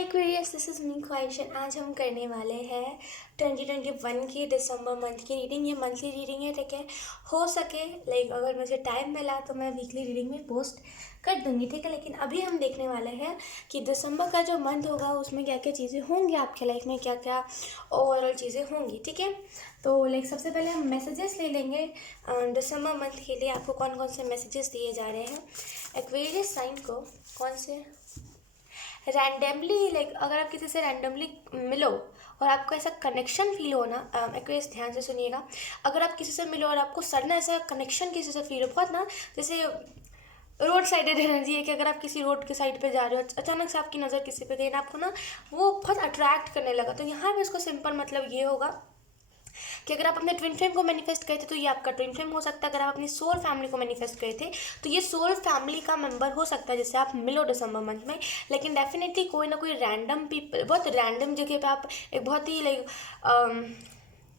Aquarius, this is me ख्वाहिशन। आज हम करने वाले हैं 2021 की दिसंबर मंथ की रीडिंग। ये मंथली रीडिंग है, ठीक है। हो सके अगर मुझे टाइम मिला तो मैं वीकली रीडिंग में पोस्ट कर दूंगी, ठीक है। लेकिन अभी हम देखने वाले हैं कि दिसंबर का जो मंथ होगा उसमें क्या क्या चीज़ें होंगी, आपके लाइफ में क्या क्या ओवरऑल चीज़ें होंगी, ठीक है। तो सबसे पहले हम मैसेजेस ले लेंगे दिसंबर मंथ के लिए। आपको कौन कौन से मैसेजेस दिए जा रहे हैं एक्वेरियस साइन को, कौन से रैंडमली अगर आप किसी से रैंडमली मिलो और आपको ऐसा कनेक्शन फील हो ना, एक्वेरियस ध्यान से सुनिएगा। अगर आप किसी से मिलो और आपको सडन ऐसा कनेक्शन किसी से फील हो, बहुत ना जैसे रोड साइडेड एनर्जी है कि अगर आप किसी रोड के साइड पे जा रहे हो, अचानक से आपकी नज़र किसी पे गई ना, आपको ना वो बहुत अट्रैक्ट करने लगा, तो यहाँ पे इसको सिंपल मतलब ये होगा कि अगर आप अपने ट्विन फ्लेम को मैनिफेस्ट करे थे तो ये आपका ट्विन फ्लेम हो सकता है। अगर आप अपनी सोल फैमिली को मैनिफेस्ट करे थे तो ये सोल फैमिली का मेंबर हो सकता है जिससे आप मिलो दिसंबर मंथ में। लेकिन डेफिनेटली कोई ना कोई रैंडम पीपल, बहुत रैंडम जगह पे आप एक बहुत ही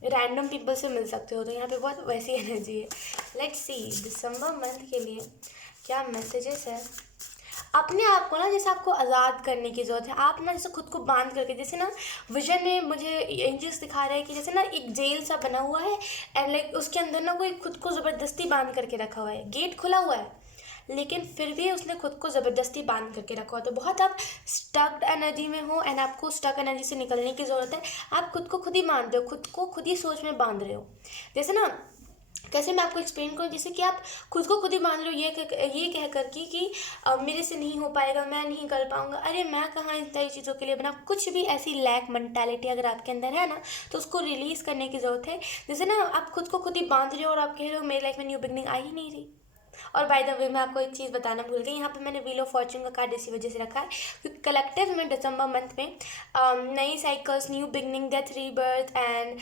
रैंडम पीपल से मिल सकते हो, तो यहाँ पे बहुत वैसी एनर्जी है। लेट्स सी दिसंबर मंथ के लिए क्या मैसेजेस है। अपने आप को ना जैसे आपको आज़ाद करने की ज़रूरत है। आप ना जैसे खुद को बांध करके, जैसे ना विजन में मुझे एंजल्स दिखा रहे हैं कि जैसे ना एक जेल सा बना हुआ है एंड उसके अंदर ना कोई खुद को ज़बरदस्ती बांध करके रखा हुआ है। गेट खुला हुआ है लेकिन फिर भी उसने खुद को ज़बरदस्ती बांध करके रखा हुआ। तो बहुत आप स्टक्ड एनर्जी में हो एंड आपको स्टक एनर्जी से निकलने की ज़रूरत है। आप खुद को खुद ही बांध रहे हो, खुद को खुद ही सोच में बांध रहे हो। जैसे ना कैसे मैं आपको एक्सप्लेन करूँ, जैसे कि आप खुद को खुद ही मान लो ये कह कर कि मेरे से नहीं हो पाएगा, मैं नहीं कर पाऊँगा, अरे मैं कहाँ इन सारी चीज़ों के लिए बना। कुछ भी ऐसी लैक मेंटालिटी अगर आपके अंदर है ना तो उसको रिलीज़ करने की ज़रूरत है। जैसे ना आप खुद को खुद ही बांध रहे हो और आप कह रहे हो मेरी लाइफ में न्यू बिगनिंग आ ही नहीं रही। और बाय द वे मैं आपको एक चीज़ बताना भूल गई, यहाँ पे मैंने व्हील ऑफ फॉर्च्यून का कार्ड इसी वजह से रखा है क्योंकि कलेक्टिव में दिसंबर मंथ में नई cycles, new beginning, death, rebirth and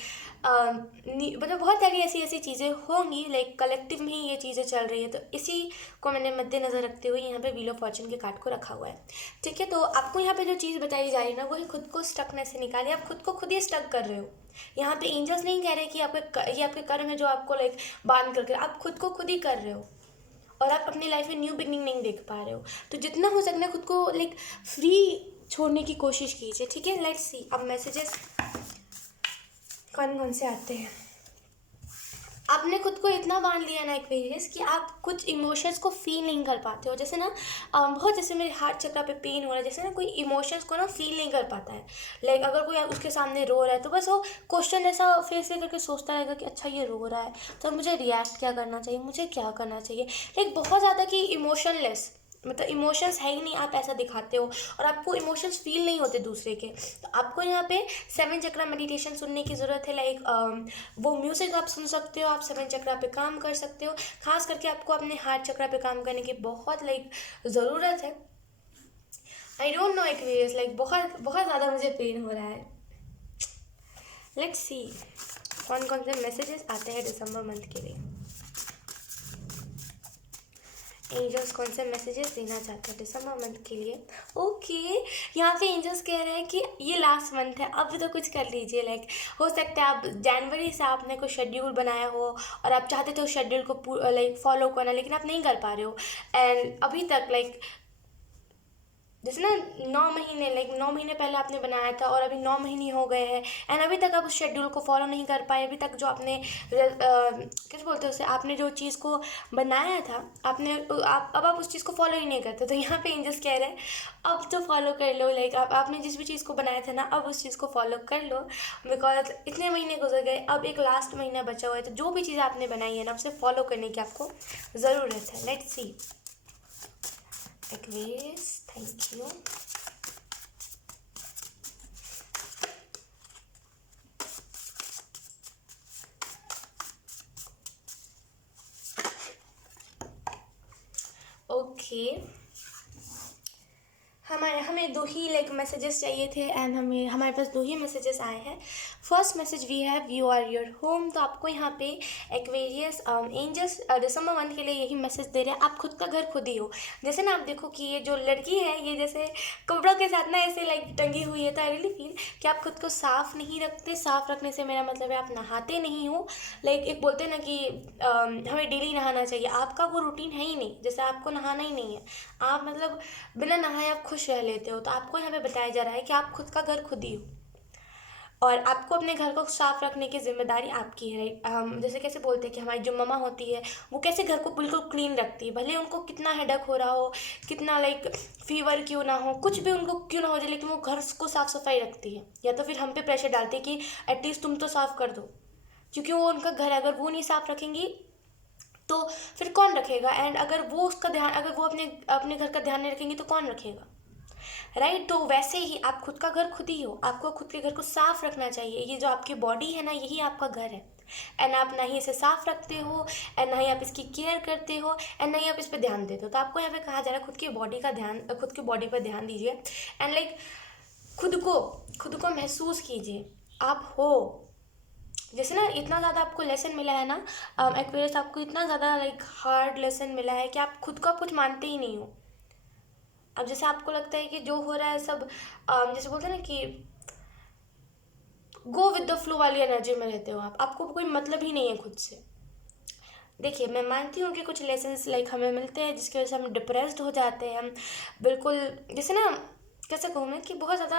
मतलब बहुत सारी ऐसी ऐसी चीज़ें होंगी। कलेक्टिव में ही ये चीज़ें चल रही है, तो इसी को मैंने मद्देनज़र रखते हुए यहाँ पे व्हील ऑफ फॉर्च्यून के कार्ड को रखा हुआ है, ठीक है। तो आपको यहाँ पे जो चीज़ बताई जा रही है ना, वही खुद को स्टकनेस से निकालिए। आप खुद को खुद ही स्टक कर रहे हो। यहाँ पे एंजल्स नहीं कह रहे कि ये आपके कर्म है जो आपको बांध करके, आप खुद को खुद ही कर रहे हो और आप अपनी लाइफ में न्यू बिगनिंग नहीं देख पा रहे हो। तो जितना हो सकता है खुद को फ्री छोड़ने की कोशिश कीजिए, ठीक है। लेट्स सी अब मैसेजेस कौन कौन से आते हैं। आपने खुद को इतना बांध लिया ना एक्वेरियस कि आप कुछ इमोशंस को फील नहीं कर पाते हो। जैसे ना बहुत जैसे मेरे हार्ट चक्र पे पेन हो रहा है, जैसे ना कोई इमोशंस को ना फील नहीं कर पाता है। अगर कोई उसके सामने रो रहा है तो बस वो क्वेश्चन ऐसा फेस करके सोचता रहेगा कि अच्छा ये रो रहा है तो मुझे रिएक्ट क्या करना चाहिए, मुझे क्या करना चाहिए। बहुत ज़्यादा कि इमोशनलेस, मतलब इमोशंस है ही नहीं, आप ऐसा दिखाते हो और आपको इमोशंस फील नहीं होते दूसरे के। तो आपको यहाँ पे 7 चक्रा मेडिटेशन सुनने की ज़रूरत है। वो म्यूज़िक आप सुन सकते हो, आप 7 चक्रा पे काम कर सकते हो। खास करके आपको अपने हार्ट चक्रा पे काम करने की बहुत ज़रूरत है। आई डोंट नो एक्वेरियस, बहुत बहुत ज़्यादा मुझे पेन हो रहा है। लेट्स सी कौन कौन से मैसेजेस आते हैं दिसंबर मंथ के लिए। एंजल्स कौन से मैसेजेस देना चाहते हैं दिसंबर मंथ के लिए। ओके, यहाँ पे एंजल्स कह रहे हैं कि ये लास्ट मंथ है, अब तो कुछ कर लीजिए। हो सकता है आप जनवरी से आपने कोई शेड्यूल बनाया हो और आप चाहते थे उस शेड्यूल को फॉलो करना, लेकिन आप नहीं कर पा रहे हो। एंड अभी तक जैसे ना 9 महीने पहले आपने बनाया था और अभी 9 महीने हो गए हैं एंड अभी तक आप उस शेड्यूल को फॉलो नहीं कर पाए। अभी तक जो आपने कैसे बोलते हैं उसे, आपने जो चीज़ को बनाया था अब आप उस चीज़ को फॉलो ही नहीं करते। तो यहाँ पे एंजल्स कह रहे हैं अब तो फॉलो कर लो। आपने जिस भी चीज़ को बनाया था ना, अब उस चीज़ को फॉलो कर लो बिकॉज इतने महीने गुजर गए, अब एक लास्ट महीना बचा हुआ है। तो जो भी चीज़ आपने बनाई है ना उसे फॉलो करने की आपको ज़रूरत है। Let's see Aquarius, thank you. Okay, हमें दो ही मैसेजेस चाहिए थे एंड हमारे पास दो ही मैसेजेस आए हैं। First message we have you are your home. तो आपको यहाँ पे एक्वेरियस एंजल्स दिसंबर मंथ के लिए यही मैसेज दे रहे हैं, आप खुद का घर खुद ही हो। जैसे ना आप देखो कि ये जो लड़की है ये जैसे कपड़ों के साथ ना ऐसे टंगी हुई है, तो आई रियली फील कि आप खुद को साफ़ नहीं रखते। साफ़ रखने से मेरा मतलब है आप नहाते नहीं हो। एक बोलते हैं ना कि हमें डेली नहाना चाहिए, आपका वो रूटीन है ही नहीं। जैसे आपको नहाना ही नहीं है, आप मतलब बिना नहाए आप खुश रह लेते हो, तो आपको यहाँ पे बताया जा रहा है कि आप खुद का घर खुद ही हो और आपको अपने घर को साफ रखने की जिम्मेदारी आपकी है, राइट। हम जैसे कैसे बोलते हैं कि हमारी जो मम्मा होती है वो कैसे घर को बिल्कुल क्लीन रखती है, भले उनको कितना हेडेक हो रहा हो, कितना लाइक फीवर क्यों ना हो, कुछ भी उनको क्यों ना हो जाए, लेकिन वो घर को साफ सफाई रखती है। या तो फिर हम पे प्रेशर डालते हैं कि एटलीस्ट तुम तो साफ कर दो, क्योंकि वो उनका घर है, अगर वो नहीं साफ रखेंगी तो फिर कौन रखेगा। एंड अगर वो उसका ध्यान, अगर वो अपने अपने घर का ध्यान नहीं रखेंगी तो कौन रखेगा, राइट। तो वैसे ही आप खुद का घर खुद ही हो, आपको खुद के घर को साफ रखना चाहिए। ये जो आपकी बॉडी है ना, यही आपका घर है। एंड आप ना ही इसे साफ रखते हो, एंड ना ही आप इसकी केयर करते हो, एंड ना ही आप इस पर ध्यान देते हो। तो आपको यहाँ पे कहा जा रहा है खुद की बॉडी का ध्यान, खुद की बॉडी पर ध्यान दीजिए। एंड लाइक खुद को महसूस कीजिए आप हो। जैसे ना इतना ज़्यादा आपको लेसन मिला है ना एक्वेरियस, आपको इतना ज़्यादा लाइक हार्ड लेसन मिला है कि आप खुद को आप कुछ मानते ही नहीं हो। अब जैसे आपको लगता है कि जो हो रहा है सब जैसे बोलते हैं ना कि गो विद द फ्लो वाली एनर्जी में रहते हो आप, आपको कोई मतलब ही नहीं है खुद से। देखिए, मैं मानती हूँ कि कुछ लेसन्स लाइक हमें मिलते हैं जिसकी वजह से हम डिप्रेस्ड हो जाते हैं, हम बिल्कुल जैसे ना कैसे कहूँ मैं कि बहुत ज़्यादा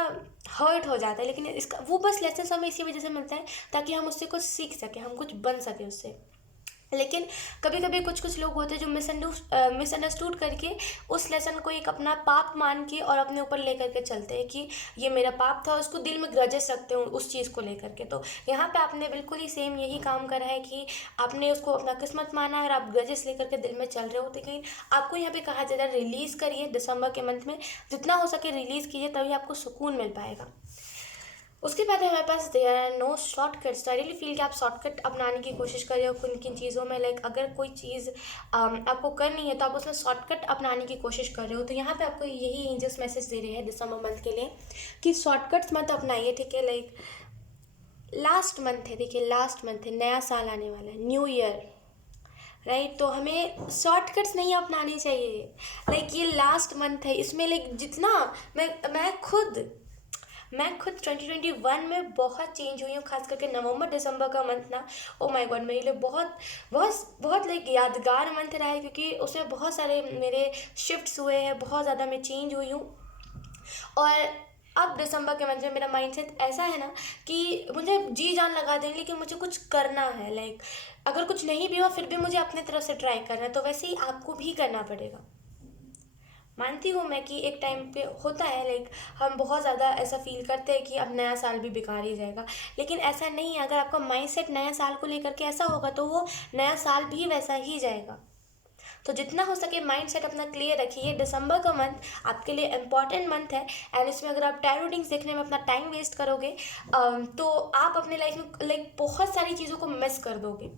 हर्ट हो जाता है, लेकिन इसका वो बस लेसन्स हमें इसी वजह से मिलता है ताकि हम उससे कुछ सीख सकें, हम कुछ बन सकें उससे। लेकिन कभी कभी कुछ लोग होते हैं जो मिसअंडरस्टूड करके उस लेसन को एक अपना पाप मान के और अपने ऊपर लेकर के चलते हैं कि ये मेरा पाप था, उसको दिल में ग्रजेस रखते हो उस चीज़ को लेकर के। तो यहाँ पे आपने बिल्कुल ही सेम यही काम करा है कि आपने उसको अपना किस्मत माना है और आप ग्रजेस लेकर के दिल में चल रहे हो। लेकिन आपको यहाँ पे कहा जा रहा है रिलीज़ करिए, दिसंबर के मंथ में जितना हो सके रिलीज़ कीजिए, तभी आपको सुकून मिल पाएगा। उसके बाद हमारे पास there are no shortcuts. I really feel कि आप शॉर्टकट अपनाने की कोशिश करिए और किन किन चीज़ों में लाइक अगर कोई चीज़ आपको करनी है तो आप उसमें शॉर्टकट अपनाने की कोशिश कर रहे हो। तो यहाँ पे आपको यही एंजल्स मैसेज दे रहे हैं दिसंबर मंथ के लिए कि शॉर्टकट्स मत अपनाइए, ठीक है। लाइक लास्ट मंथ है, देखिए लास्ट मंथ है, नया साल आने वाला है, न्यू ईयर, राइट। तो हमें शॉर्टकट्स नहीं अपनाने चाहिए। लाइक ये लास्ट मंथ है, इसमें लाइक जितना मैं खुद 2021 में बहुत चेंज हुई हूँ, खास करके नवंबर दिसंबर का मंथ ना, ओ माय गॉड, मेरे लिए बहुत बहुत बहुत लाइक यादगार मंथ रहा है, क्योंकि उसमें बहुत सारे मेरे शिफ्ट्स हुए हैं, बहुत ज़्यादा मैं चेंज हुई हूँ। और अब दिसंबर के मंथ में मेरा माइंडसेट ऐसा है ना कि मुझे जी जान लगा देंगे, लेकिन मुझे कुछ करना है। लाइक अगर कुछ नहीं भी हो फिर भी मुझे अपने तरफ से ट्राई करना है, तो वैसे ही आपको भी करना पड़ेगा। मानती हूँ मैं कि एक टाइम पे होता है लाइक हम बहुत ज़्यादा ऐसा फील करते हैं कि अब नया साल भी बेकार ही जाएगा, लेकिन ऐसा नहीं है। अगर आपका माइंडसेट नया साल को लेकर के ऐसा होगा तो वो नया साल भी वैसा ही जाएगा। तो जितना हो सके माइंडसेट अपना क्लियर रखिए। दिसंबर का मंथ आपके लिए इम्पॉर्टेंट मंथ है, एंड इसमें अगर आप टैरो रीडिंग्स देखने में अपना टाइम वेस्ट करोगे तो आप अपने लाइफ में लाइक बहुत सारी चीज़ों को मिस कर दोगे।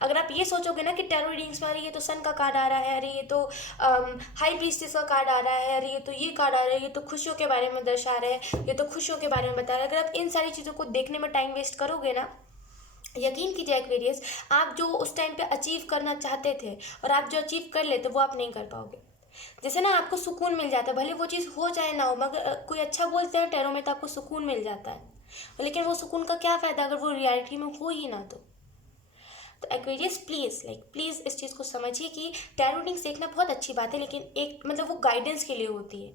अगर आप ये सोचोगे ना कि टैरो रीडिंग्स में अरे ये तो सन का कार्ड आ रहा है, अरे ये तो हाई प्रीस्टेस का कार्ड आ रहा है, अरे ये तो ये कार्ड आ रहा है, ये तो खुशियों के बारे में दर्शा रहा है, ये तो खुशियों के बारे में बता रहा है, अगर आप इन सारी चीज़ों को देखने में टाइम वेस्ट करोगे ना, यकीन कीजिए एक्वेरियस, आप जो उस टाइम पे अचीव करना चाहते थे और आप जो अचीव कर लेते वो आप नहीं कर पाओगे। जैसे ना आपको सुकून मिल जाता है, भले वो चीज़ हो चाहे ना हो, मगर कोई अच्छा बोलते हैं टैरो में तो आपको सुकून मिल जाता है, लेकिन वो सुकून का क्या फ़ायदा अगर वो रियलिटी में हो ही ना। तो एक्वेरियस प्लीज़ इस चीज़ को समझिए कि टैरो रीडिंग्स देखना बहुत अच्छी बात है, लेकिन एक मतलब वो गाइडेंस के लिए होती है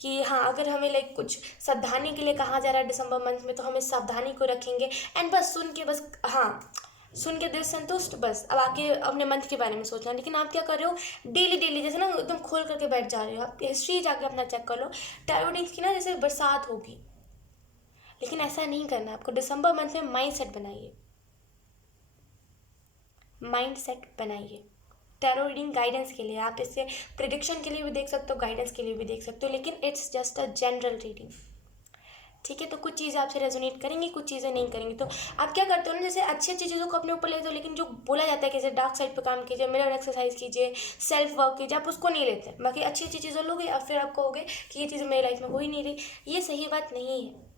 कि हाँ अगर हमें लाइक कुछ सावधानी के लिए कहा जा रहा है दिसंबर मंथ में, तो हमें सावधानी को रखेंगे एंड बस सुन के दिल संतुष्ट, बस अब आके अपने मंथ के बारे में सोचना। लेकिन आप क्या कर रहे हो, डेली जैसे ना एकदम खोल करके बैठ जा रहे हो। आप हिस्ट्री जाके अपना चेक कर लो, टैरो रीडिंग्स की ना जैसे बरसात होगी, लेकिन ऐसा नहीं करना। आपको दिसंबर मंथ में माइंड सेट बनाइए टैरो रीडिंग गाइडेंस के लिए। आप इसे प्रिडिक्शन के लिए भी देख सकते हो, गाइडेंस के लिए भी देख सकते हो, लेकिन it's just a general reading, ठीक है। तो कुछ चीज़ें आपसे रेजोनेट करेंगी, कुछ चीज़ें नहीं करेंगी। तो आप क्या करते हो ना, जैसे अच्छी अच्छी चीज़ों को अपने ऊपर लेते हो, लेकिन जो बोला जाता है कि जैसे डार्क साइड पे काम कीजिए, मिरर एक्सरसाइज कीजिए, सेल्फ वर्क कीजिए, आप उसको नहीं लेते। बाकी अच्छी अच्छी चीज़ें लोगे और फिर आप कहोगे कि ये चीज़ें मेरी लाइफ में हो ही नहीं रही। ये सही बात नहीं है,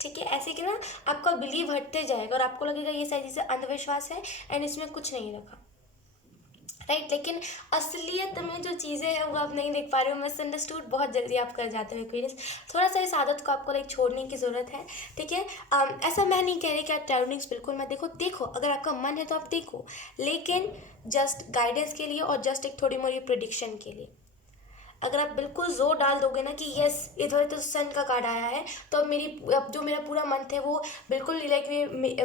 ठीक है। ऐसे कि ना आपका बिलीव हटते जाएगा और आपको लगेगा ये सारी चीज़ें अंधविश्वास है एंड इसमें कुछ नहीं रखा, राइट। लेकिन असलियत में जो चीज़ें हैं वो आप नहीं देख पा रहे हो, मिसअंडरस्टूड बहुत जल्दी आप कर जाते हो एक्वेरियस। थोड़ा सा इस आदत को आपको लाइक छोड़ने की ज़रूरत है, ठीक है। ऐसा मैं नहीं कह रही कि आप टैरो रीडिंग्स बिल्कुल मत देखो अगर आपका मन है तो आप देखो, लेकिन जस्ट गाइडेंस के लिए और जस्ट एक थोड़ी मोड़ी प्रिडिक्शन के लिए। अगर आप बिल्कुल जोर डाल दोगे ना कि यस इधर तो सन का कार्ड आया है, तो अब जो मेरा पूरा मंथ है वो बिल्कुल लाइक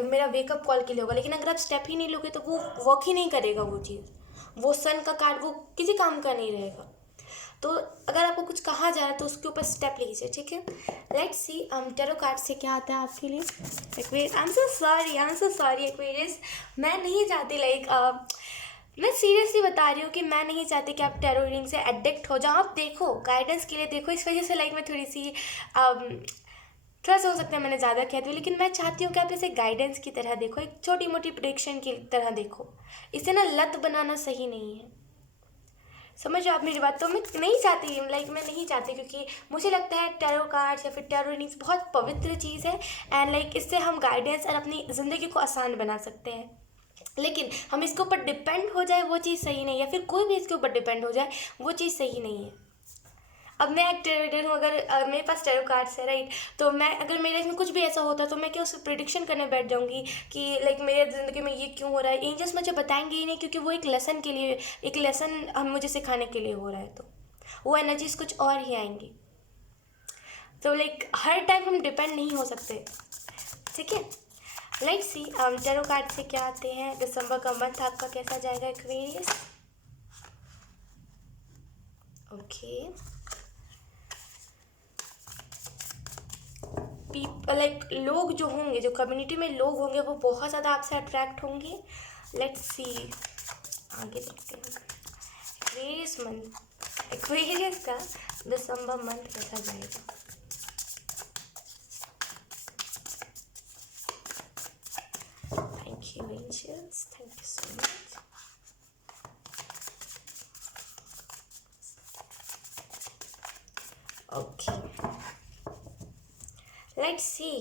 मेरा वेकअप कॉल के लिए होगा। लेकिन अगर आप स्टेप ही नहीं लोगे तो वो वर्क ही नहीं करेगा, वो चीज़, वो सन का कार्ड वो किसी काम का नहीं रहेगा। तो अगर आपको कुछ कहा जा रहा है तो उसके ऊपर स्टेप लीजिए, ठीक है। लेट्स सी टेरो कार्ड से क्या आता है आपके लिए। Aquarius, I am so sorry Aquarius, मैं नहीं चाहती लाइक मैं सीरियसली बता रही हूँ कि मैं नहीं चाहती कि आप टेरो रीडिंग से एडिक्ट हो जाओ। आप देखो, गाइडेंस के लिए देखो, इस वजह से लाइक मैं थोड़ी सी थोड़ा सा हो सकता है मैंने ज़्यादा कहती हूँ, लेकिन मैं चाहती हूँ कि आप इसे गाइडेंस की तरह देखो, एक छोटी मोटी प्रेडिक्शन की तरह देखो। इसे ना लत बनाना सही नहीं है, समझ आप मेरी बात। तो मैं नहीं चाहती लाइक मैं नहीं चाहती, क्योंकि मुझे लगता है टैरो कार्ड्स या फिर टैरो रीडिंग्स बहुत पवित्र चीज़ है एंड लाइक इससे हम गाइडेंस और अपनी ज़िंदगी को आसान बना सकते हैं। लेकिन हम इसके ऊपर डिपेंड हो जाए वो चीज़ सही नहीं है, या फिर कोई भी इसके ऊपर डिपेंड हो जाए वो चीज़ सही नहीं है। अब मैं एक ट्रेडर हूँ, अगर मेरे पास टैरो कार्ड्स है राइट, तो मैं अगर मेरे लाइफ में कुछ भी ऐसा होता है तो मैं क्या उस प्रिडिक्शन करने बैठ जाऊँगी कि लाइक मेरे ज़िंदगी में ये क्यों हो रहा है। एंजल्स मुझे बताएंगे ही नहीं, क्योंकि वो एक लेसन के लिए, एक लेसन हम मुझे सिखाने के लिए हो रहा है, तो वो एनर्जीज कुछ और ही आएंगी। तो लाइक हर टाइम हम डिपेंड नहीं हो सकते, ठीक है। लेट्स सी टैरो कार्ड से क्या आते हैं। दिसंबर का मंथ आपका कैसा जाएगा एक्वेरियस। ओके, पीपल लाइक लोग जो होंगे, जो कम्युनिटी में लोग होंगे वो बहुत ज़्यादा आपसे अट्रैक्ट होंगे। लेट्स सी आगे देखते हैं एक्वेरियस मंथ, एक्वेरियस का दिसंबर मंथ कैसा जाएगा। Thank you angels, thank you so much. Okay, let's see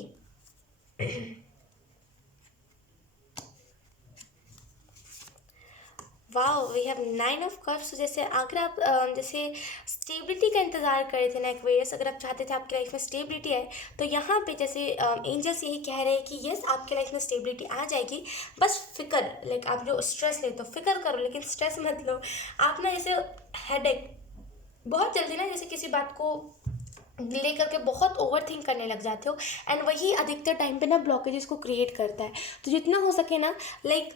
wow, we have 9 of cups. जैसे अगर आप जैसे स्टेबिलिटी का इंतज़ार कर रहे थे ना एक्वेरियस, अगर आप चाहते थे आपकी लाइफ में स्टेबिलिटी है, तो यहाँ पे जैसे एंजल्स यही कह रहे हैं कि यस आपके लाइफ में स्टेबिलिटी आ जाएगी। बस फिक्र, लाइक आप जो स्ट्रेस लेते हो फिक्र करो, लेकिन स्ट्रेस मत लो। आप ना जैसे हेडेक बहुत जल्दी ना जैसे किसी बात को लेकर के बहुत ओवर थिंक करने लग जाते हो, एंड वही अधिकतर टाइम पे ना ब्लॉकेजेस को क्रिएट करता है। तो जितना हो सके ना लाइक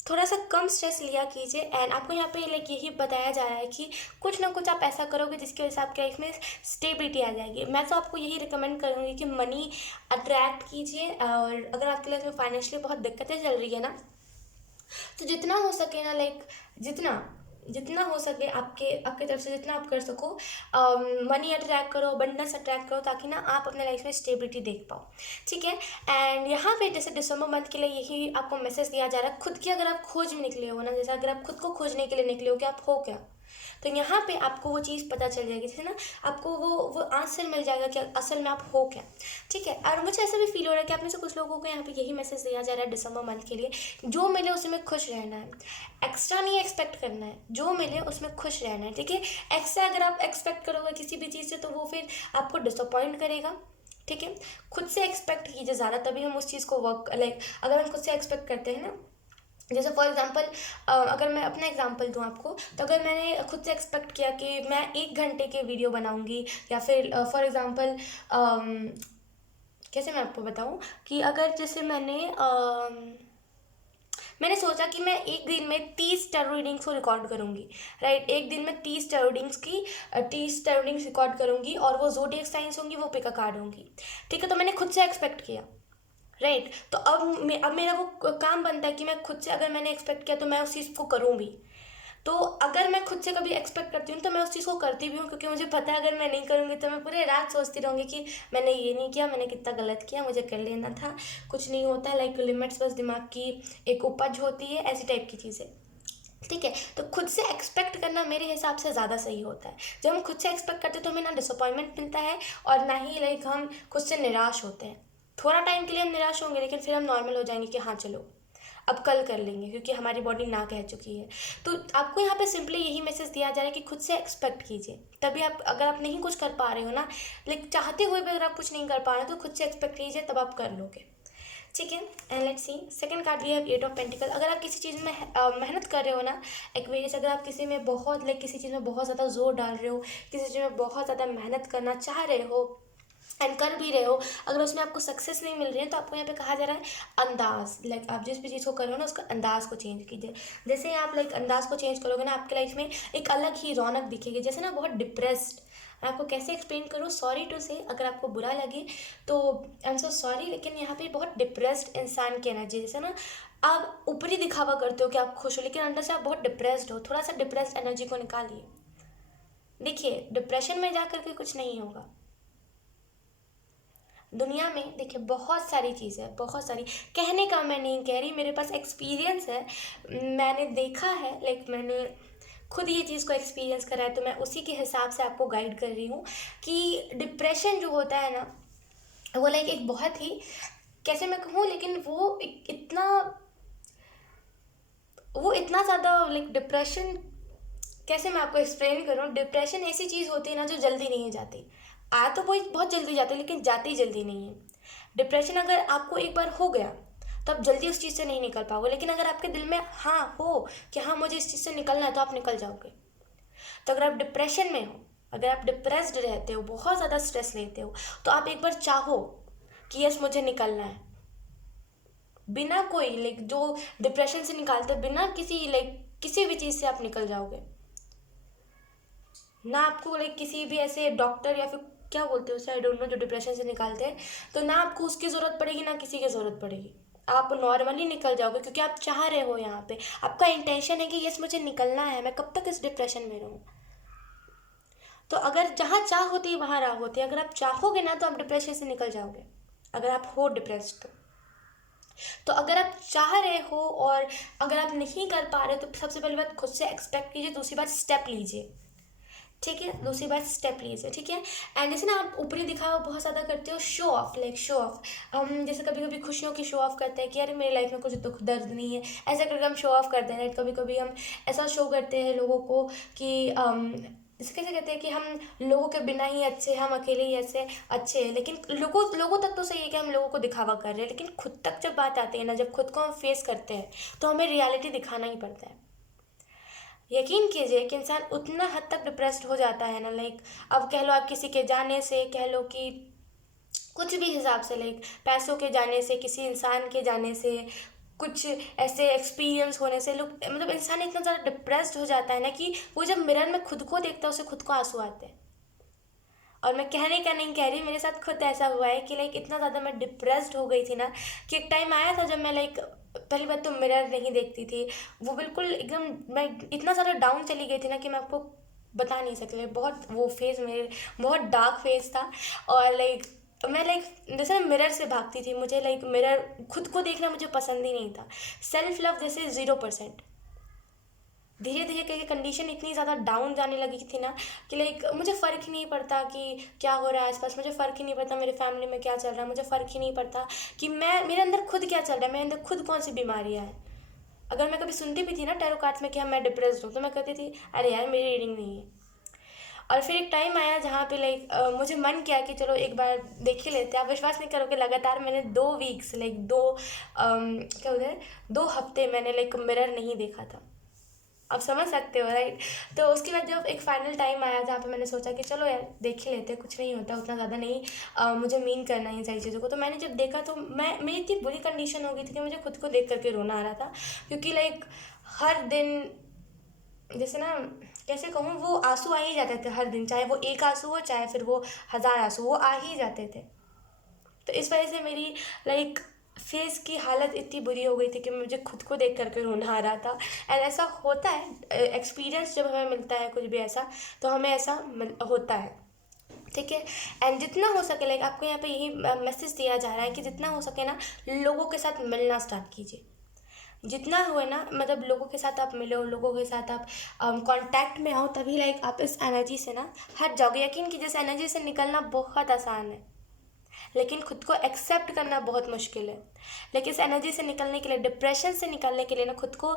थोड़ा सा कम स्ट्रेस लिया कीजिए। एंड आपको यहाँ पे लाइक यही बताया जा रहा है कि कुछ ना कुछ आप ऐसा करोगे जिसकी वजह से आपके लाइफ में स्टेबिलिटी आ जाएगी। मैं तो आपको यही रिकमेंड करूँगी कि मनी अट्रैक्ट कीजिए, और अगर आपके लाइफ में फाइनेंशियली बहुत दिक्कतें चल रही है ना, तो जितना हो सके ना लाइक जितना जितना हो सके आपके तरफ से जितना आप कर सको मनी अट्रैक्ट करो, अबंडेंस अट्रैक्ट करो, ताकि ना आप अपने लाइफ में स्टेबिलिटी देख पाओ, ठीक है। एंड यहाँ पे जैसे दिसंबर मंथ के लिए यही आपको मैसेज दिया जा रहा है। खुद की अगर आप खोज में निकले हो ना, जैसे अगर आप खुद को खोजने के लिए निकले हो कि आप हो क्या, तो यहाँ पे आपको वो चीज़ पता चल जाएगी, जैसे ना आपको वो आंसर मिल जाएगा कि असल में आप हो क्या, ठीक है। और मुझे ऐसा भी फील हो रहा है कि आप में से कुछ लोगों को यहाँ पे यही मैसेज दिया जा रहा है दिसंबर मंथ के लिए, जो मिले उसमें खुश रहना है, एक्स्ट्रा नहीं एक्सपेक्ट करना है, जो मिले उसमें खुश रहना है, ठीक है। एक्स्ट्रा अगर आप एक्सपेक्ट करोगे किसी भी चीज़ से तो वो फिर आपको डिसअपॉइंट करेगा, ठीक है। खुद से एक्सपेक्ट कीजिए ज़्यादा, तभी हम उस चीज़ को वर्क लाइक अगर हम खुद से एक्सपेक्ट करते हैं ना, जैसे फॉर एग्जांपल अगर मैं अपना एग्जांपल दूं आपको, तो अगर मैंने खुद से एक्सपेक्ट किया कि मैं 1 घंटे के वीडियो बनाऊंगी, या फिर फॉर एग्जांपल कैसे मैं आपको बताऊं कि अगर जैसे मैंने सोचा कि मैं एक दिन में 30 टैरो रीडिंग्स को रिकॉर्ड करूंगी, राइट। एक दिन में 30 टैरो रीडिंग्स रिकॉर्ड करूंगी, और वो ज़ोडिएक साइंस होंगी, वो पिका कार्ड होंगी, ठीक है। तो मैंने खुद से एक्सपेक्ट किया, राइट। तो अब मेरा वो काम बनता है कि मैं खुद से, अगर मैंने एक्सपेक्ट किया तो मैं उस चीज़ को करूँ भी। तो अगर मैं खुद से कभी एक्सपेक्ट करती हूँ तो मैं उस चीज़ को करती भी हूँ, क्योंकि मुझे पता है अगर मैं नहीं करूँगी तो मैं पूरे रात सोचती रहूँगी कि मैंने ये नहीं किया, मैंने कितना गलत किया, मुझे कर लेना था। कुछ नहीं होता, लाइक लिमिट्स बस दिमाग की एक उपज होती है, ऐसी टाइप की चीज़ें, ठीक है। तो खुद से एक्सपेक्ट करना मेरे हिसाब से ज़्यादा सही होता है। जब हम खुद से एक्सपेक्ट करते हैं तो हमें ना डिसअपॉइंटमेंट मिलता है, और ना ही लाइक हम खुद से निराश होते हैं। थोड़ा टाइम के लिए हम निराश होंगे, लेकिन फिर हम नॉर्मल हो जाएंगे कि हाँ चलो अब कल कर लेंगे, क्योंकि हमारी बॉडी ना कह चुकी है। तो आपको यहाँ पे सिंपली यही मैसेज दिया जा रहा है कि खुद से एक्सपेक्ट कीजिए, तभी आप, अगर आप नहीं कुछ कर पा रहे हो ना, लाइक चाहते हुए भी अगर आप कुछ नहीं कर पा रहे हो, तो खुद से एक्सपेक्ट कीजिए, तब आप कर लोगे, ठीक है। And let's see second card भी है 8 ऑफ पेंटिकल। अगर आप किसी चीज़ में मेहनत कर रहे हो ना, एक्वेरियस, अगर आप किसी में बहुत किसी चीज़ में बहुत ज़्यादा जोर डाल रहे हो, किसी चीज़ में बहुत ज़्यादा मेहनत करना चाह रहे हो एंड कर भी रहे हो, अगर उसमें आपको सक्सेस नहीं मिल रही है, तो आपको यहाँ पे कहा जा रहा है अंदाज, आप जिस भी चीज़ को कर रहे हो ना, उसका अंदाज को चेंज कीजिए। जैसे ही आप अंदाज को चेंज करोगे ना, आपके लाइफ में एक अलग ही रौनक दिखेगी। जैसे ना बहुत डिप्रेस्ड, मैं आपको कैसे एक्सप्लेन करूँ, सॉरी टू से, अगर आपको बुरा लगे तो आई एम सो सॉरी, लेकिन यहाँ पे बहुत डिप्रेस्ड इंसान की एनर्जी, जैसे ना आप ऊपरी दिखावा करते हो कि आप खुश हो, लेकिन अंदर से आप बहुत डिप्रेस्ड हो। थोड़ा सा डिप्रेस्ड एनर्जी को निकालिए। देखिए, डिप्रेशन में जा करके कुछ नहीं होगा। दुनिया में देखिए बहुत सारी चीज़ें हैं, बहुत सारी, कहने का मैं नहीं कह रही, मेरे पास एक्सपीरियंस है, मैंने देखा है, मैंने खुद ये चीज़ को एक्सपीरियंस करा है, तो मैं उसी के हिसाब से आपको गाइड कर रही हूँ कि डिप्रेशन जो होता है ना, वो एक बहुत ही, कैसे मैं कहूँ, लेकिन वो इतना ज़्यादा डिप्रेशन, कैसे मैं आपको एक्सप्लेन करूँ। डिप्रेशन ऐसी चीज़ होती है ना जो जल्दी नहीं जाती। आ तो वो बहुत जल्दी जाती है, लेकिन जाती जल्दी नहीं है। डिप्रेशन अगर आपको एक बार हो गया तो आप जल्दी उस चीज़ से नहीं निकल पाओगे, लेकिन अगर आपके दिल में हाँ हो कि हाँ मुझे इस चीज़ से निकलना है, तो आप निकल जाओगे। तो अगर आप डिप्रेशन में हो, अगर आप डिप्रेस्ड रहते हो, बहुत ज़्यादा स्ट्रेस लेते हो, तो आप एक बार चाहो कि यस मुझे निकलना है, बिना कोई जो डिप्रेशन से निकालते, बिना किसी भी चीज़ से आप निकल जाओगे। ना आपको किसी भी ऐसे डॉक्टर या फिर क्या बोलते हैं उसे, आई डोंट नो, जो डिप्रेशन से निकालते हैं, तो ना आपको उसकी ज़रूरत पड़ेगी, ना किसी की ज़रूरत पड़ेगी, आप नॉर्मली निकल जाओगे, क्योंकि आप चाह रहे हो, यहाँ पे आपका इंटेंशन है कि यस मुझे निकलना है, मैं कब तक इस डिप्रेशन में रहूँ। तो अगर जहाँ चाह होती है वहाँ राह होती है। अगर आप चाहोगे ना तो आप डिप्रेशन से निकल जाओगे, अगर आप हो डिप्रेस्ड तो अगर आप चाह रहे हो और अगर आप नहीं कर पा रहे, तो सबसे पहली बात खुद से एक्सपेक्ट कीजिए, दूसरी बात स्टेप लीजिए, ठीक है, दूसरी बात स्टेप लीजिए, ठीक है। एंड जैसे ना आप ऊपरी दिखावा बहुत ज़्यादा करते हो, शो ऑफ, शो ऑफ, हम जैसे कभी कभी खुशियों की शो ऑफ करते हैं कि यार मेरी लाइफ में कुछ दुख दर्द नहीं है, ऐसा करके हम शो ऑफ करते हैं। कभी कभी हम ऐसा शो करते हैं लोगों को कि जैसे कैसे कहते हैं कि हम लोगों के बिना ही अच्छे, हम अकेले ही ऐसे अच्छे हैं, लेकिन लोगों तक तो सही है कि हम लोगों को दिखावा कर रहे हैं, लेकिन खुद तक जब बात आती है ना, जब खुद को हम फेस करते हैं, तो हमें रियलिटी दिखाना ही पड़ता है। यकीन कीजिए कि इंसान उतना हद तक डिप्रेस्ड हो जाता है ना, अब कह लो आप किसी के जाने से, कह लो कि कुछ भी हिसाब से, पैसों के जाने से, किसी इंसान के जाने से, कुछ ऐसे एक्सपीरियंस होने से, लोग इंसान इतना ज़्यादा डिप्रेस्ड हो जाता है ना कि वो जब मिरर में खुद को देखता है, उसे खुद को आंसू आते हैं। और मैं कहने का नहीं कह रही, मेरे साथ खुद ऐसा हुआ है कि इतना ज़्यादा मैं डिप्रेस्ड हो गई थी ना, कि एक टाइम आया था जब मैं पहली बात तो मिरर नहीं देखती थी, वो बिल्कुल एकदम, मैं इतना ज़्यादा डाउन चली गई थी ना कि मैं आपको बता नहीं सकती। बहुत वो फेज़ मेरे बहुत डार्क फेज़ था, और मैं जैसे मिरर से भागती थी, मुझे मिरर खुद को देखना मुझे पसंद ही नहीं था। सेल्फ लव जैसे 0%। धीरे धीरे करके कंडीशन इतनी ज़्यादा डाउन जाने लगी थी ना कि मुझे फ़र्क ही नहीं पड़ता कि क्या हो रहा है आसपास, मुझे फ़र्क ही नहीं पड़ता मेरे फैमिली में क्या चल रहा है, मुझे फ़र्क ही नहीं पड़ता कि मेरे अंदर खुद क्या चल रहा है, मेरे अंदर खुद कौन सी बीमारियाँ हैं। अगर मैं कभी सुनती भी थी ना टैरो कार्ड्स में कि हाँ मैं डिप्रेस्ड हूँ, तो मैं कहती थी अरे यार मेरी रीडिंग नहीं है। और फिर एक टाइम आया जहाँ पे मुझे मन किया कि चलो एक बार देख ही लेते हैं। आप विश्वास नहीं करोगे, लगातार मैंने 2 वीक्स क्या बोलते हैं, 2 हफ्ते मैंने मिरर नहीं देखा था। आप समझ सकते हो, राइट। तो उसके बाद जब एक फाइनल टाइम आया जहाँ पे मैंने सोचा कि चलो यार देख ही लेते, कुछ नहीं होता, उतना ज़्यादा नहीं मुझे मीन करना है सारी चीज़ों को। तो मैंने जब देखा तो मेरी इतनी बुरी कंडीशन हो गई थी कि मुझे खुद को देख करके रोना आ रहा था, क्योंकि हर दिन, जैसे ना कैसे कहूँ, वो आंसू आ ही जाते थे हर दिन, चाहे वो एक आंसू हो चाहे फिर वो 1000 आंसू, वो आ ही जाते थे। तो इस वजह से मेरी फेस की हालत इतनी बुरी हो गई थी कि मुझे खुद को देख करके रोना आ रहा था। एंड ऐसा होता है, एक्सपीरियंस जब हमें मिलता है कुछ भी ऐसा, तो हमें ऐसा होता है, ठीक है। एंड जितना हो सके आपको यहाँ पे यही मैसेज दिया जा रहा है कि जितना हो सके ना लोगों के साथ मिलना स्टार्ट कीजिए। जितना हुए ना, लोगों के साथ आप मिलो, लोगों के साथ आप कांटेक्ट में आओ, तभी आप इस एनर्जी से ना हट जाओगे। यकीन कीजिए इस एनर्जी से निकलना बहुत आसान है, लेकिन खुद को एक्सेप्ट करना बहुत मुश्किल है। लेकिन इस एनर्जी से निकलने के लिए, डिप्रेशन से निकलने के लिए ना खुद को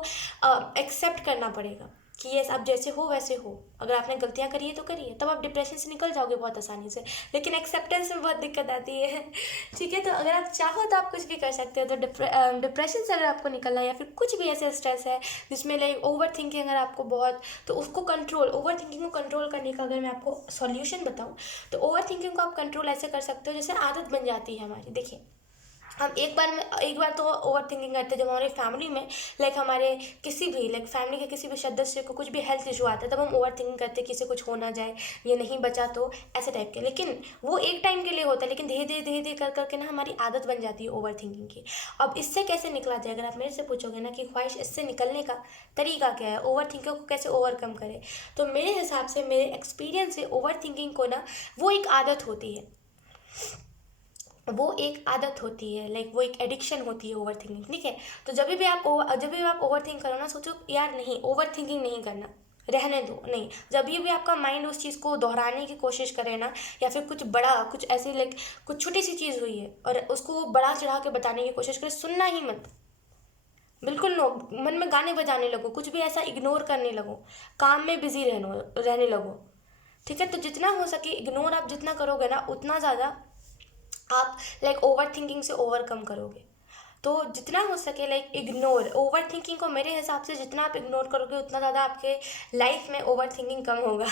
एक्सेप्ट करना पड़ेगा कि यस आप जैसे हो वैसे हो, अगर आपने गलतियाँ करी है तो करिए, तब आप डिप्रेशन से निकल जाओगे बहुत आसानी से। लेकिन एक्सेप्टेंस में बहुत दिक्कत आती है ठीक है। तो अगर आप चाहो तो आप कुछ भी कर सकते हो। तो डिप्रेशन से अगर आपको निकलना है या फिर कुछ भी ऐसे स्ट्रेस है जिसमें लाइक ओवर थिंकिंग अगर आपको बहुत, तो उसको कंट्रोल, ओवर थिंकिंग को कंट्रोल करने का अगर मैं आपको सॉल्यूशन बताऊँ तो ओवर थिंकिंग को आप कंट्रोल ऐसे कर सकते हो जैसे आदत बन जाती है हमारी। देखिए हम एक बार तो ओवर थिंकिंग करते हैं जब हमारे फैमिली में लाइक हमारे किसी भी लाइक फैमिली के किसी भी सदस्य को कुछ भी हेल्थ इशू आता है, तब हम ओवर थिंकिंग करते हैं किसी कुछ हो ना जाए, ये नहीं बचा तो, ऐसे टाइप के। लेकिन वो एक टाइम के लिए होता है, लेकिन धीरे धीरे कर करके ना हमारी आदत बन जाती है ओवर थिंकिंग की। अब इससे कैसे निकला जाए, अगर आप मेरे से पूछोगे ना कि ख्वाहिश इससे निकलने का तरीका क्या है, ओवर थिंकिंग को कैसे ओवरकम करें, तो मेरे हिसाब से, मेरे एक्सपीरियंस से ओवर थिंकिंग को ना, वो एक आदत होती है, वो एक आदत होती है, लाइक वो एक एडिक्शन होती है ओवर थिंकिंग, ठीक है। तो जब भी आप ओवर थिंक करो ना, सोचो यार नहीं ओवर थिंकिंग नहीं करना, रहने दो, नहीं। जब भी आपका माइंड उस चीज़ को दोहराने की कोशिश करे ना, या फिर कुछ बड़ा, कुछ ऐसे लाइक कुछ छोटी सी चीज़ हुई है और उसको वो बड़ा चढ़ा के बताने की कोशिश करे, सुनना ही मत, बिल्कुल नो। मन में गाने बजाने लगो, कुछ भी ऐसा इग्नोर करने लगो, काम में बिजी रहने लगो, ठीक है। तो जितना हो सके इग्नोर आप जितना करोगे ना, उतना ज़्यादा आप लाइक ओवर थिंकिंग से ओवरकम करोगे। तो जितना हो सके लाइक इग्नोर, ओवर थिंकिंग को मेरे हिसाब से जितना आप इग्नोर करोगे उतना ज़्यादा आपके लाइफ में ओवर थिंकिंग कम होगा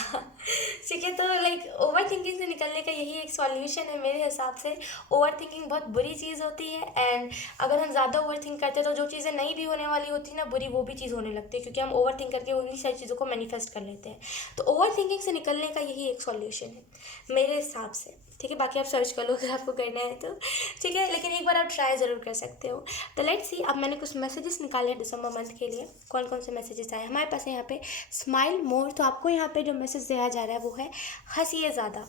ठीक है। तो लाइक ओवर थिंकिंग से निकलने का यही एक सॉल्यूशन है मेरे हिसाब से। ओवर थिंकिंग बहुत बुरी चीज़ होती है, एंड अगर हम ज़्यादा ओवर थिंक करते हैं तो जो चीज़ें नहीं भी होने वाली होती है ना बुरी, वो भी चीज़ होने लगती है, क्योंकि हम ओवर थिंक करके उन्हीं सारी चीज़ों को मैनिफेस्ट कर लेते हैं। तो ओवर थिंकिंग से निकलने का यही एक सॉल्यूशन है मेरे हिसाब से, ठीक है। बाकी आप सर्च कर लो अगर आपको करना है तो, ठीक है। लेकिन एक बार आप ट्राई ज़रूर कर सकते हो। तो लेट्स सी, अब मैंने कुछ मैसेजेस निकाले हैं दिसंबर मंथ के लिए। कौन कौन से मैसेजेस आए हमारे पास है यहाँ पे, स्माइल मोर। तो आपको यहाँ पे जो मैसेज दिया जा रहा है वो है हंसिए ज़्यादा,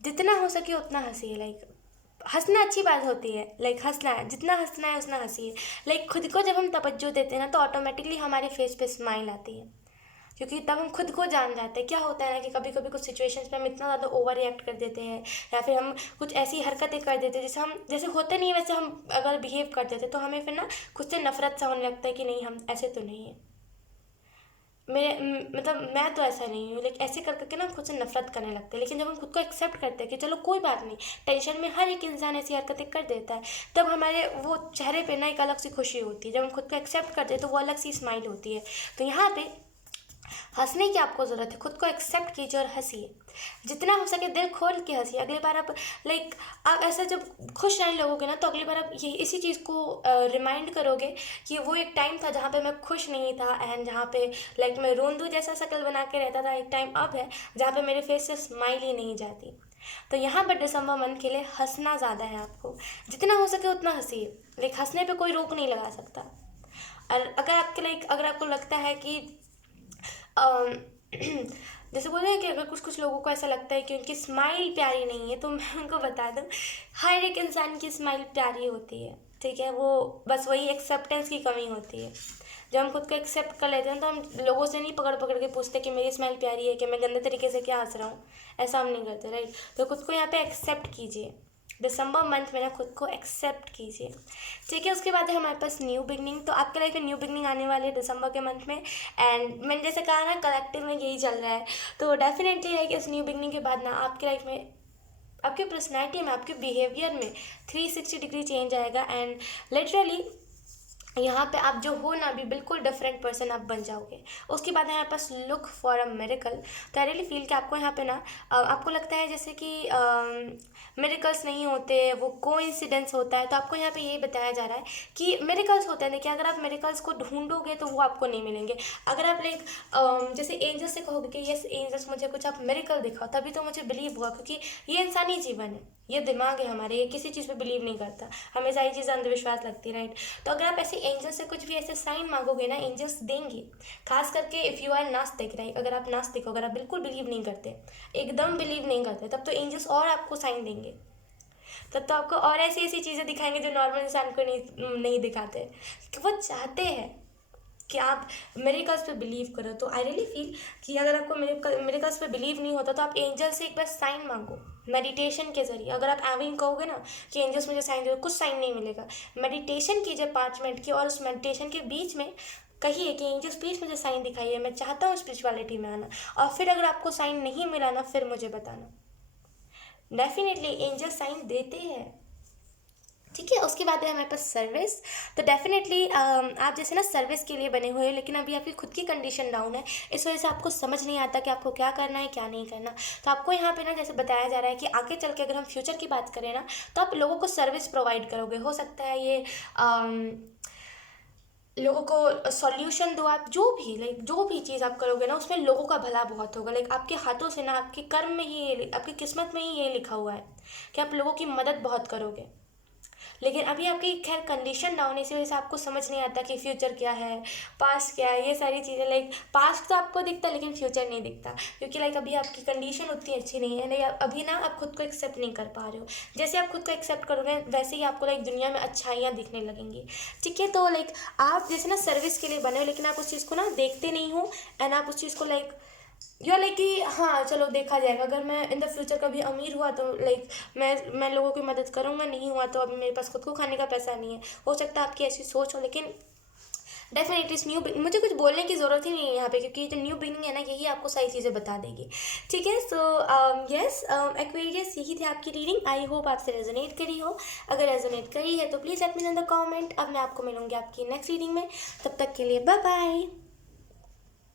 जितना हो सके उतना हंसिए। लाइक हंसना अच्छी बात होती है, लाइक हंसना है, जितना हंसना है उतना हंसिए। लाइक खुद को जब हम तवज्जो देते हैं ना तो ऑटोमेटिकली हमारे फेस पे स्माइल आती है, क्योंकि तब हम खुद को जान जाते हैं। क्या होता है ना कि कभी कभी कुछ सिचुएशंस पे हम इतना ज़्यादा ओवर रिएक्ट कर देते हैं, या फिर हम कुछ ऐसी हरकतें कर देते हैं जैसे होते नहीं है वैसे हम अगर बिहेव कर देते, तो हमें फिर ना खुद से नफरत सा होने लगता है कि नहीं हम ऐसे तो नहीं है। मतलब मैं तो ऐसा नहीं हूँ, लेकिन ऐसे कर करके ना खुद से नफरत करने लगते हैं। लेकिन जब हम खुद को एक्सेप्ट करते हैं कि चलो कोई बात नहीं, टेंशन में हर एक इंसान ऐसी हरकतें कर देता है, तब हमारे वो चेहरे पे ना एक अलग सी खुशी होती है। जब हम खुद को एक्सेप्ट करते हैं तो वो अलग सी स्माइल होती है। तो यहाँ पे हंसने की आपको ज़रूरत है, खुद को एक्सेप्ट कीजिए और हंसिए, जितना हो सके दिल खोल के हंसिए। अगली बार आप लाइक आप ऐसा जब खुश रहने लगोगे ना, तो अगली बार आप ये इसी चीज़ को रिमाइंड करोगे कि वो एक टाइम था जहाँ पे मैं खुश नहीं था, एंड जहाँ पे लाइक मैं रोंदू जैसा शक्ल बना के रहता था। एक टाइम अब है जहाँ पे मेरे फेस से स्माइल ही नहीं जाती। तो यहाँ पर दिसंबर मंथ के लिए हंसना ज़्यादा है, आपको जितना हो सके उतना हंसिए। लाइक हंसने पे कोई रोक नहीं लगा सकता। और अगर आपको लगता है कि अम, जैसे बोल रहे हैं कि अगर कुछ कुछ लोगों को ऐसा लगता है कि उनकी स्माइल प्यारी नहीं है, तो मैं उनको बता दूं हर एक इंसान की स्माइल प्यारी होती है, ठीक है। वो बस वही एक्सेप्टेंस की कमी होती है। जब हम खुद को एक्सेप्ट कर लेते हैं तो हम लोगों से नहीं पकड़ पकड़ के पूछते कि मेरी स्माइल प्यारी है, कि मैं गंदे तरीके से क्या हंस रहा हूँ, ऐसा हम नहीं करते, राइट। तो खुद को यहाँ पे एक्सेप्ट कीजिए, दिसंबर मंथ में ना खुद को एक्सेप्ट कीजिए, ठीक है। उसके बाद है हमारे पास न्यू बिगनिंग। तो आपके लाइफ में न्यू बिगनिंग आने वाली है दिसंबर के मंथ में, एंड मैंने जैसे कहा ना कलेक्टिव में यही चल रहा है। तो डेफिनेटली है कि उस न्यू बिगनिंग के बाद ना आपकी लाइफ में, आपकी पर्सनैलिटी में, आपके बिहेवियर में 360 डिग्री चेंज आएगा, एंड लिटरली यहाँ पे आप जो हो ना, अभी बिल्कुल डिफरेंट पर्सन आप बन जाओगे। उसके बाद यहाँ पास लुक फॉर अ मिरेकल। तो आई रियली फील कि आपको यहाँ पे ना आपको लगता है जैसे कि मिरेकल्स नहीं होते, वो कोइंसिडेंस होता है। तो आपको यहाँ पे यही बताया जा रहा है कि मिरेकल्स होते हैं। देखिए अगर आप मिरेकल्स को ढूंढोगे तो वो आपको नहीं मिलेंगे। अगर आप लाइक जैसे एंजल्स से कहोगे कि यस एंजल्स मुझे कुछ आप मिरेकल दिखाओ, तभी तो मुझे बिलीव हुआ, क्योंकि ये इंसानी जीवन है, ये दिमाग है हमारे, ये किसी चीज़ पे बिलीव नहीं करता, हमें सारी चीज़ें अंधविश्वास लगती है, राइट। तो अगर आप ऐसे एंजल से कुछ भी ऐसे साइन मांगोगे ना, एंजल्स देंगे। खास करके इफ़ यू आर नास्तिक, राइट, अगर आप नास्तिक हो, अगर आप बिल्कुल बिलीव नहीं करते, एकदम बिलीव नहीं करते, तब तो एंजल्स और आपको साइन देंगे। तब तो आपको और ऐसी ऐसी चीज़ें दिखाएंगे जो नॉर्मल इंसान को नहीं दिखाते, कि वो चाहते हैं कि आप मिरेकल्स पे बिलीव करो। तो आई रियली फील कि अगर आपको मिरेकल्स पे बिलीव नहीं होता तो आप एंजल से एक बार साइन मांगो मेडिटेशन के जरिए। अगर आप एविंग कहोगे ना कि एंजल्स मुझे साइन दे दो, कुछ साइन नहीं मिलेगा। मेडिटेशन कीजिए 5 मिनट की, और उस मेडिटेशन के बीच में कहिए कि एंजल्स प्लीज़ मुझे साइन दिखाइए, मैं चाहता हूँ स्पिरिचुअलिटी में आना। और फिर अगर आपको साइन नहीं मिला ना, फिर मुझे बताना। डेफिनेटली एंजल साइन देते हैं। ठीक है, उसके बाद है हमारे पास सर्विस। तो डेफिनेटली आप जैसे ना सर्विस के लिए बने हुए हो, लेकिन अभी आपकी खुद की कंडीशन डाउन है, इस वजह से आपको समझ नहीं आता कि आपको क्या करना है क्या नहीं करना। तो आपको यहाँ पे ना जैसे बताया जा रहा है कि आगे चल के अगर हम फ्यूचर की बात करें ना, तो आप लोगों को सर्विस प्रोवाइड करोगे। हो सकता है ये लोगों को सॉल्यूशन दो, आप जो भी लाइक जो भी चीज़ आप करोगे ना, उसमें लोगों का भला बहुत होगा। लाइक आपके हाथों से ना, आपके कर्म में ही ये, आपकी किस्मत में ही ये लिखा हुआ है कि आप लोगों की मदद बहुत करोगे। लेकिन अभी आपकी खैर कंडीशन डाउन है, इसी वजह से आपको समझ नहीं आता कि फ्यूचर क्या है, पास्ट क्या है, ये सारी चीज़ें। लाइक पास्ट तो आपको दिखता है लेकिन फ्यूचर नहीं दिखता, क्योंकि लाइक अभी आपकी कंडीशन उतनी अच्छी नहीं है। नहीं, अभी ना आप खुद को एक्सेप्ट नहीं कर पा रहे हो। जैसे आप खुद को एक्सेप्ट करोगे वैसे ही आपको लाइक दुनिया में अच्छाइयाँ दिखने लगेंगी। ठीक है, तो लाइक आप जैसे ना सर्विस के लिए बने हो, लेकिन आप उस चीज़ को ना देखते नहीं हो, एंड आप उस चीज़ को लाइक यू लाइक कि हाँ चलो देखा जाएगा, अगर मैं इन द फ्यूचर कभी अमीर हुआ तो लाइक मैं लोगों की मदद करूँगा, नहीं हुआ तो अभी मेरे पास खुद को खाने का पैसा नहीं है। हो सकता है आपकी ऐसी सोच हो, लेकिन डेफिनेटली इस न्यू, मुझे कुछ बोलने की ज़रूरत ही नहीं है यहाँ पे, क्योंकि जो न्यू बिगिनिंग है ना, यही आपको सारी चीज़ें बता देगी। ठीक है, सो यस एक्वेरियस, यही थी आपकी रीडिंग। आई होप आपसे रेजोनेट करी हो। अगर रेजोनेट करी है तो please let me know in the comment. अब मैं आपको मिलूंगी आपकी नेक्स्ट रीडिंग में, तब तक के लिए बाय बाय।